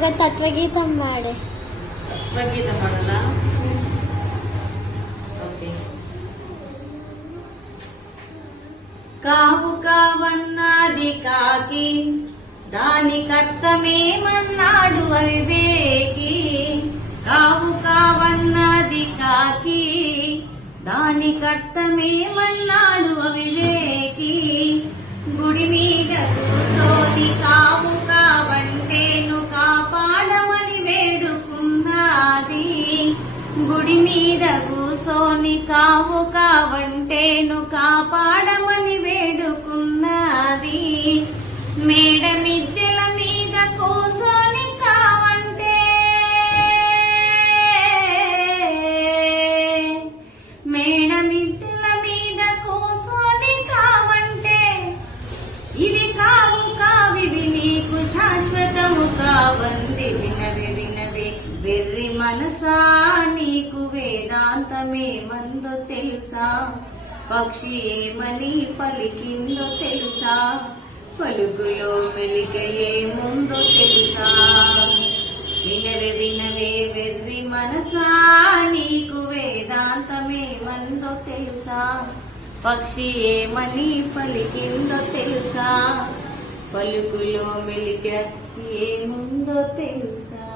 ఒక తత్వగీతం వాడే. తత్వగీతం వాడాలా? ఓకే. కావు కావన్నది కాకి, దానికర్థమేమన్నాడు అవివేకి. కావు కావన్నది కాకి, దానికర్థమేమన్నాడు అవివేకి. గుడి మీద కూసోని కావు కావంటేను కాపాడమని వేడుకున్నది. గుడి మీద కూసోని కావు కావంటేను కాపాడమని వేడుకున్నది. మేడ మిద్దెల మీద కూసోని కావంటే, మేడ మిద్దెల మీద కూసోని కావంటే, ఇవి కావు కావివి నీకు శాశ్వతము కావంది. వినవే వినవే వెర్రి మనసా, నీకు వేదాంతమేమందో తెలుసా? పక్షి ఏమని పలికిందో తెలుసా? పలుకులో మెలికయే ముందో తెలుసా? వినవే వినవే వెర్రి మనసా, నీకు వేదాంతమేమందో తెలుసా? పక్షి ఏమని పలికిందో తెలుసా? పలుకులో మెలిక ఏముందో తెలుసా?